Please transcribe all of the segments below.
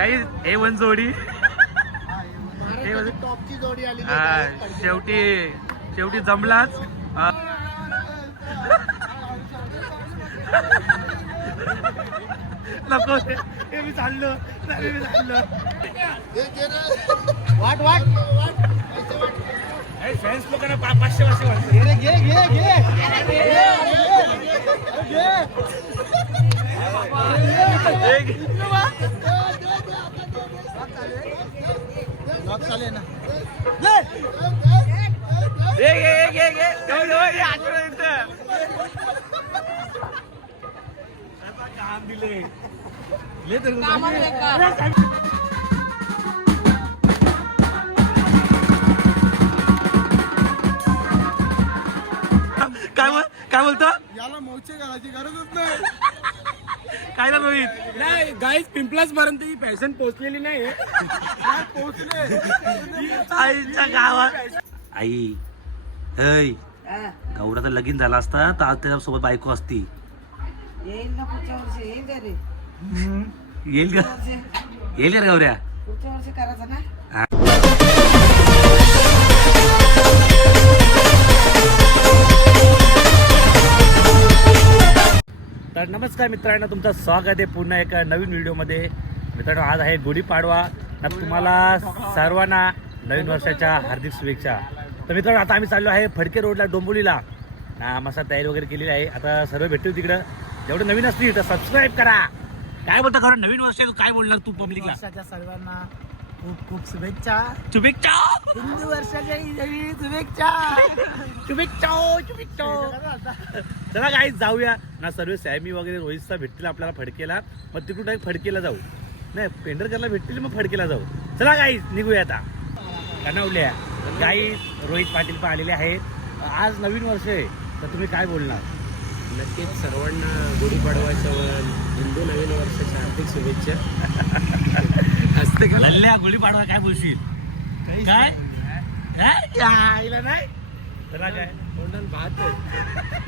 काही A1 जोडी टॉपची जोडी आली शेवटी जमलाच. नको मी चाललो. वाट वाट फॅन्स लोकांना 500 वाटतं. घे चालेल ना. काम दिले. काय बोलतो याला मोचे घालायची गरजच नाही. काय ना रोहित नाही गाईज पिंपलास पर्यंत ही फॅशन पोहोचलेली नाही. आईच्या गावात आई ऐ गौडाचा लगीन झाला असता तर आज त्याच्यासोबत बायको असती. येईल ना पुढच्या वर्षी येईल का रे? येईल का गौऱ्या? पुढच्या वर्षी करायचं ना. तर नमस्कार मित्रांनो, तुमचं स्वागत आहे पुन्हा एका नवीन व्हिडिओमध्ये. मित्रांनो, आज आहे गुढीपाडवा. तुम्हाला सर्वांना नवीन वर्षाच्या हार्दिक शुभेच्छा. तर मित्रांनो, आता आम्ही चाललो आहे फडके रोडला डोंबिवलीला. मस्त तयारी वगैरे केलेली आहे. आता सर्व भेटतील तिकडं. जेवढं नवीन असतील तर सबस्क्राईब करा. काय बोलता कारण नवीन वर्ष काय बोलणार तू पब्लिकला? वर्षाच्या सर्वांना खूप खूप शुभेच्छा. शुभेच्छा हिंदू वर्षाच्या शुभेच्छा. चला काय जाऊया ना. सर्व सॅमी वगैरे रोहितचा भेटतील आपल्याला फडकेला. मग तिकडून डायरेक्ट फडकेला जाऊ. नाही पेंढरकरला भेटतील मग फडकेला जाऊ. चला गाई निघूया आता. कणवल्या गाई रोहित पाटील पण आलेले आहेत. आज नवीन वर्ष आहे तर तुम्ही काय बोलणार? नक्कीच सर्वांना गुढीपाडवाच्या हिंदू नवीन वर्षाच्या हार्दिक शुभेच्छा. असते का लल्ल्या गुढीपाडवा काय बोलशील? काय आईला नाही चला काय तोंडात भात आहे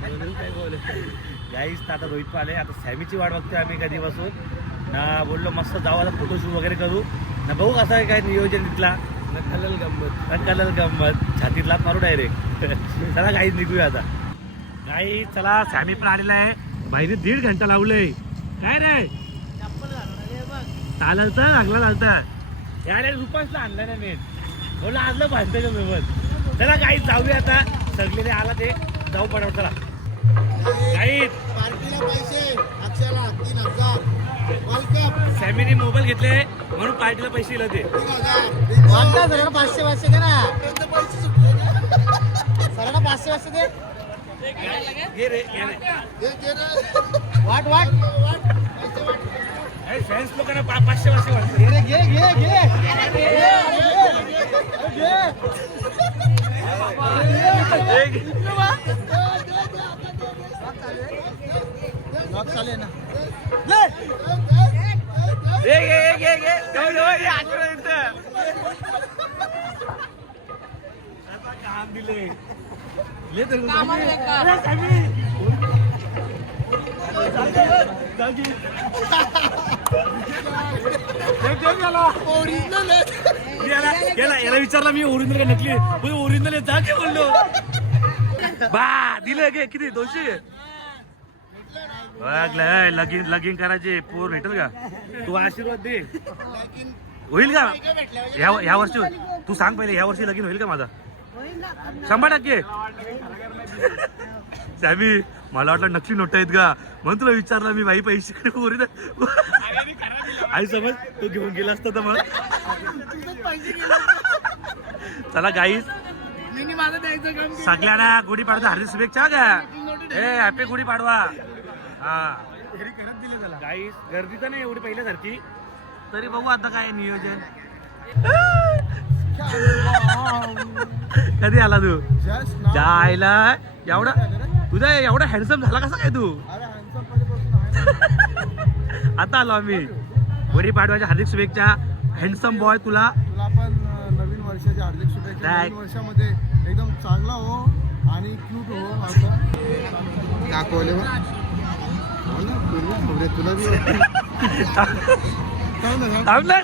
म्हणून काय बोल. गाईस आता रोहित पण आले. आता सॅमीची वाट बघतोय आम्ही कधीपासून ना. बोललो मस्त जाऊ आता फोटोशूट वगैरे करू ना. बघू कसं आहे काय नियोजन तिथला. नकलल गंमत छातीतला मारू डायरेक्ट. चला गाईच निघूया आता. गाई चला सॅमी पण आलेला आहे. बाईने 1.5 घंटा लावलंय. काय रे चालत लागला चालतं यार. रुपासला आणलं ना नेट बोला आजलं भांडतं सोबत. चला गाई जाऊया आता. सगळेले आला ते जाऊ पडा. चला गाई पार्टीला पैसे अक्षयाला 3,000. वेलकम. सॅमीने मोबाईल घेतले म्हणून पार्टीला पैसे दिले ते. 3,000 500 दे ना. सरांना 500 दे. घे रे वाट फॅन्स लोकांना 500 वाटतं. घे चालेल ना. काम दिले. याला विचारला मी ओरिजिनल का नकली. ओरिजिनल जा की बोललो. बा दिलं गे किती 200. लगीन करायचे पोर भेटेल का? तू आशीर्वाद दे. होईल का ह्या वर्षी? तू सांग पहिले ह्या वर्षी लगीन होईल का माझा? 100%. सॅमी मला वाटलं नकली नोट आहेत का म्हणून तुला विचारला मी. बाई पैसे आई समज तो घेऊन गेला असता तर मग. चला गाईस सगळ्यांना गुढीपाडवा हार्दिक शुभेच्छा का. हॅपी गुढीपाडवा. हा गाईस गर्दी तर नाही एवढी पहिल्यासारखी तरी बघू आता काय नियोजन. कधी आला तू? जायला एवढा तुझा एवढा हँडसम झाला कसा काय तू? आता आलो आम्ही. गुढीपाडव्याच्या हार्दिक शुभेच्छा. हँडसम बॉय तुला पण नवीन वर्षाच्या हार्दिक शुभेच्छा. नवीन वर्षामध्ये एकदम चांगला हो आणि क्यूट हो. असं दाखवले तुला बी थांब ना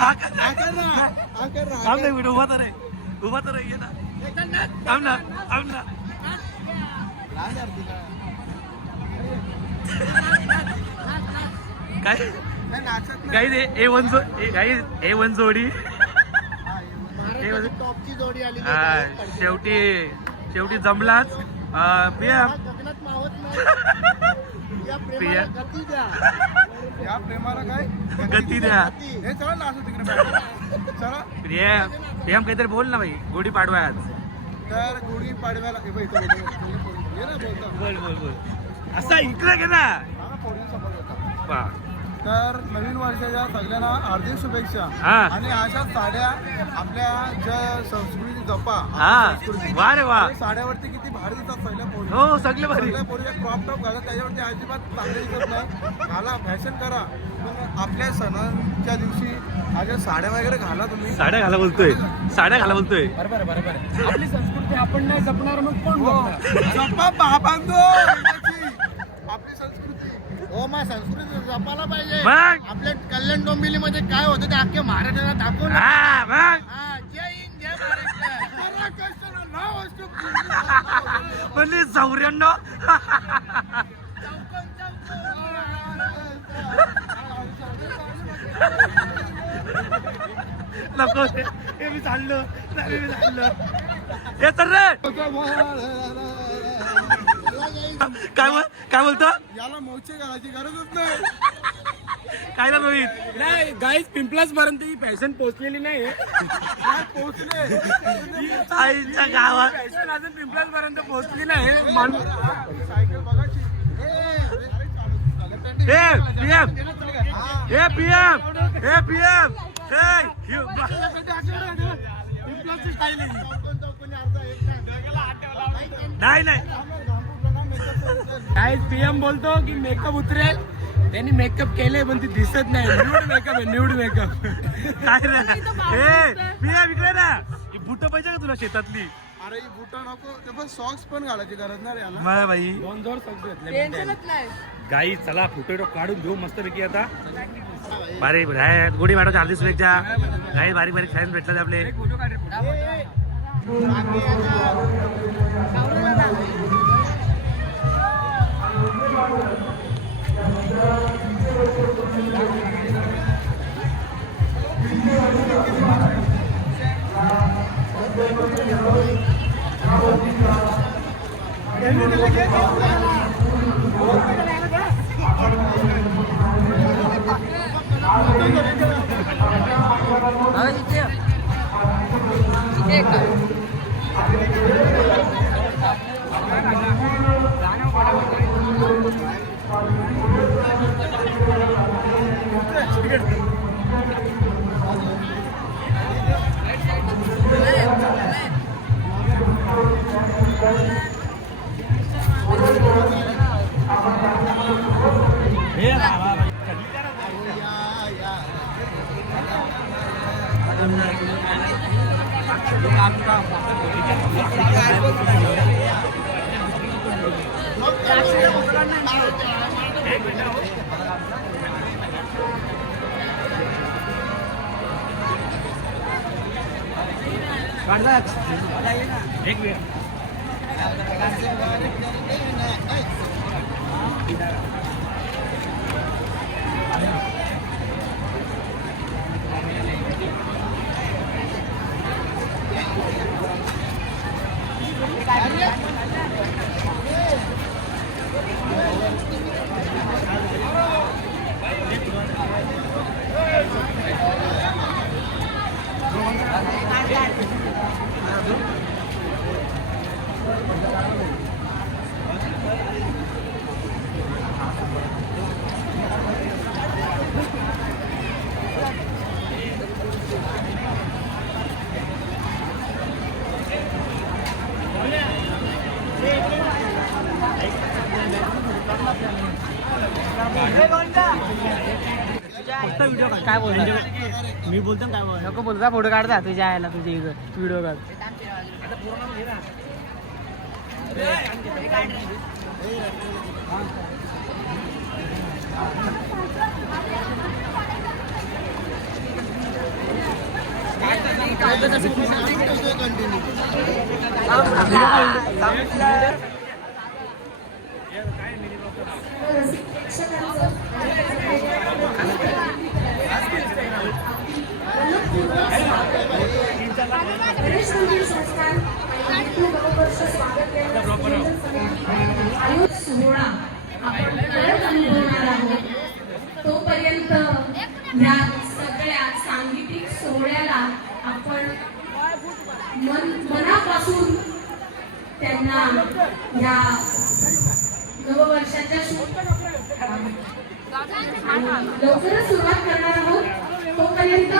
आकर थांब ना व्हिडिओ उभा तर आहे ये ना थांब ना काय गाईज A1 जोडी टॉपची जोडी आली हा, शेवटी जमलाच PM गगनात मावत नाही या प्रिया. प्रेमाला गती द्या या प्रेमाला काय गती द्या. हे चला ना असं तिकडे चला PM काहीतरी बोल ना भाई गुढी पाडवा आज तर गुढी पाडव्याला हे बघ, इथं बोलतो. ये ना बोलतो बोल असा इकडे घे ना हा पोरींसमोर होता वा. तर नवीन वर्षाच्या सगळ्यांना हार्दिक शुभेच्छा हा. आणि अशा साड्या आपल्या ज्या संस्कृती जपा हा वा रे वा साड्यावरती किती भारी दिसतात पहिल्या पोरी हो सगळे भारी पहिल्या पोरीच्या क्रॉप टॉप घालत त्याच्यावरती अजिबात चांगले दिसत नाही घाला फॅशन करा पण आपल्या सणांच्या दिवशी अशा साड्या वगैरे घाला तुम्ही साड्या घाला बोलतोय बरोबर आपली संस्कृती आपण नाही जपणार मग कोण बघणार? जपा बाबांनो आपली संस्कृती हो मग संस्कृती जपायला पाहिजे मग? आपल्या कल्याण डोंबिवलीमध्ये काय होतं ते अख्ख्या महाराष्ट्राला दाखवून हा मग जय हिंद जय महाराष्ट्र नाव असतो म्हणजे 94 नको हे मी चाललो हे तर रे काय बोलतो याला मोचे घालायची गरजच नाही काय ना रोहित नाही गाईज पिंपलास पर्यंत ही फॅशन पोहोचलेली नाही काय पोहोचले आईच्या गावात फॅशन अजून पिंपलास पर्यंत पोहोचली नाही माणूस सायकल बघायची PM नाही काय PM बोलतो की मेकअप उतरेल त्यांनी मेकअप केले पण ती दिसत नाही न्यूड मेकअप काय रे PM इकडे ना बुट पाहिजे का तुला शेतातली अरे ही बुटा नको ते पण सॉक्स पण घालायची गरज नाही रे याला मला भाई दोन जोर सगळे गाई चला फोटो काढून घेऊ मस्त पैकी आता बारीक गुढी पाडवाच्या हार्दिक शुभेच्छा गाई बारीक फॅन भेटतात आपले एक मिनिट काय बोलतो मी बोलतो काय बोल नको बोलता फोटो काढता तुझ्या आयला तुझ्या इथं व्हिडिओ काढ सोहळा आपण परत अनुभवणार आहोत. तोपर्यंत या सगळ्या सांगीतिक सोहळ्याला आपण मनापासून त्यांना या नववर्षाच्या लवकरच सुरुवात करणार आहोत. तोपर्यंत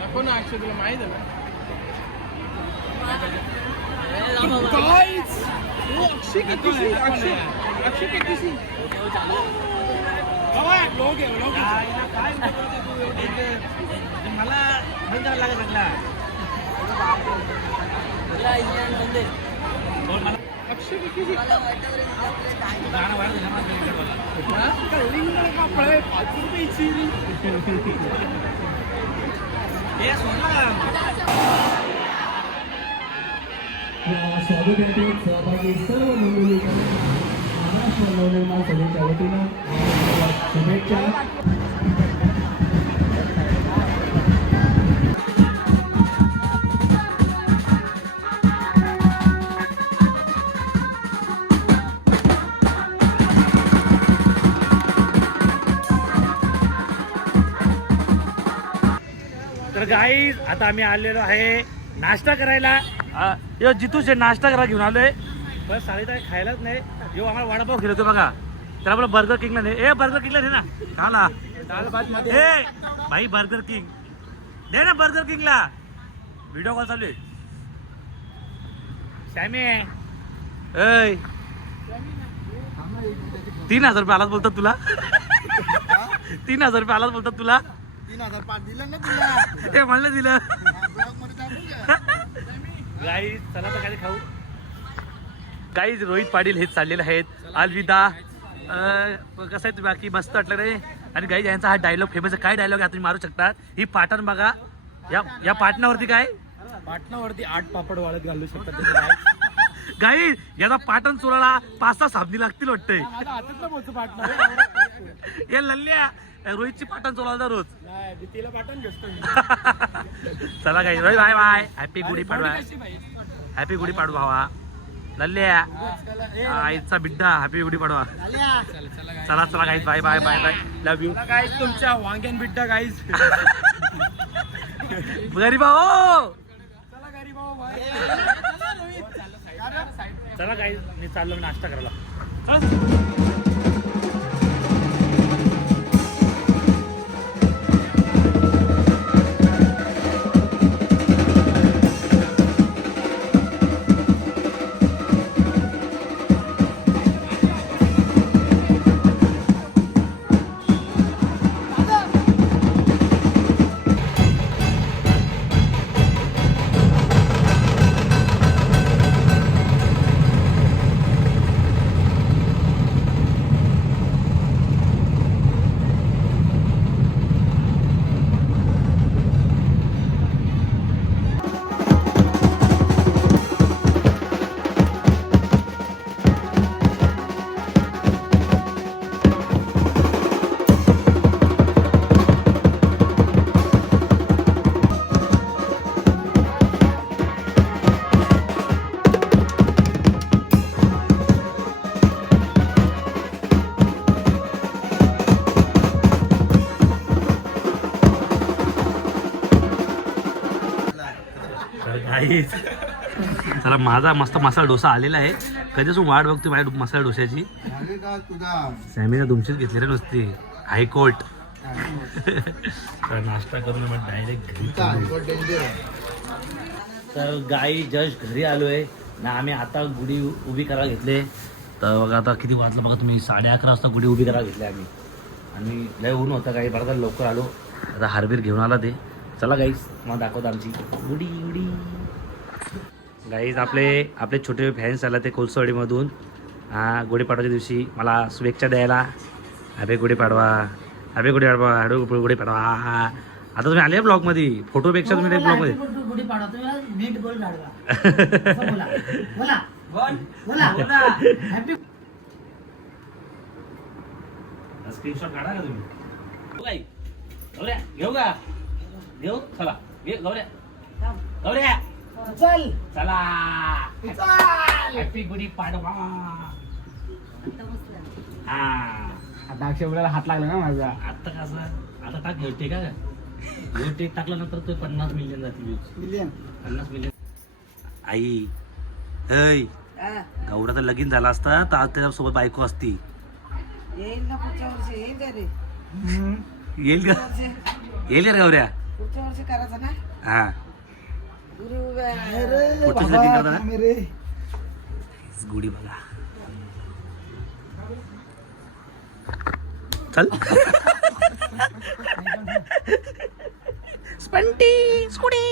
नको ना अक्षय, तुला माहित आहे ना. अक्षय कितीशी अक्षय कितीशी मला बंद करायला लागेल चांगला. अक्षय कितीशी गाणं वाढ झालं हे सोडला या स्वागत यात्रेत सहभागी सर्व मंडळींना महाराष्ट्र नवनिर्माण सभेच्या वतीनं शुभेच्छा. तर गाईज आता आम्ही आलेलो आहे नाश्ता करायला. यो जितू से नाश्ता करा घेऊन आलोय. बस साडे काय खायलाच नाही. यो आम्हाला वडापाव खेळतो बघा. तर आपलं बर्गर किंगला नाही. ए बर्गर किंगला दे ना. खाला ए भाई बर्गर किंग दे ना. बर्गर किंगला व्हिडिओ कॉल चालू आहे. श्यामी ऐ 3,000 रुपये आलाच बोलतात तुला. 3,000 रुपये आलाच बोलतात तुला. 3,005 दिलं ना तुला. ते म्हणलं दिलं. ब्लॉग मध्ये टाकून द्या. गाईज चला तर काय खाऊ. गाईज रोहित पाटील हेच चाललेले आहेत. अलविदा. कसं आहे तुम्ही बाकी मस्त वाटलं रे. आणि गाईज यांचा हा डायलॉग फेमस आहे. काय डायलॉग आहे तुम्ही मारू शकता. ही पाटण बघा. या पाटणावरती काय पाटणावरती 8 पापड वाळत घालू शकतात. गाईज याचा पाटण चोराला 5-6 साबणी लागतील वाटतंय. माझ्या हातातलं मोठं पाटणार. या लल्ल्या रोहितची पाटण चोराला रोज. तिला पाटण घेतो. चला guys Rohit bye bye. Happy Gudhi Padwa. Happy Gudhi Padwa भावा. लल्ल्या आईचा बिड्डा हॅपी गुढी पाडवा चला चला guys bye bye bye bye love you guys तुमच्या वांग्यान बिड्डा गाईज गरीबा हो चला गरीब भाऊ बाय चला गाईज मी चाललो नाश्ता करायला काहीच चला माझा मस्त मसाला डोसा आलेला आहे कधीच वाट बघतो माझ्या मसाला डोस्याची सॅमीना तुमचीच घेतली रे नुसती हायकोर्ट तर नाश्ता करून मग डायरेक्ट घरी तर गाई जस्ट घरी आलोय ना आम्ही आता गुढी उभी करायला घेतले तर बघा आता किती वाजलं बघा तुम्ही 11:30 वाजता गुढी उभी करायला घेतली आम्ही आणि लय ऊन होतं काही बरं लवकर आलो आता हारबीर घेऊन आला ते चला गाईस मग दाखवतो आमची गुढी गुढी गाईज आपले छोटे फॅन्स आला ते कोलसवाडीमधून गुढीपाडवाच्या दिवशी मला शुभेच्छा द्यायला happy Gudi Padwa happy Gudi Padwa happy Gudi Padwa आता तुम्ही आले ब्लॉगमध्ये फोटोपेक्षा तुम्ही ब्लॉगमध्ये स्क्रीनशॉट काढा का तुम्ही गौऱ्या घेऊ का घेऊ चला घे गौऱ्या गौऱ्या चल चला हॅपी गुढी पाडवा हा आता अक्षय बोलायला हात लागला ना माझा आता कसं आता टाक घेते का घेते टाकल्यानंतर तो 50 मिलियन जातील मिलियन 50 मिलियन आई ऐ गौरा तर लगीन झाला असता तर आज त्याच्यासोबत बायको असती येईल ना पुढच्या वर्षी येईल का रे येईल का येईल का रे गौऱ्या पुढच्या वर्षी करायचं ना हा गुरु उभ्या पुढचं लगीन करता ना गुढी बघा चल स्पंटी स्कुडी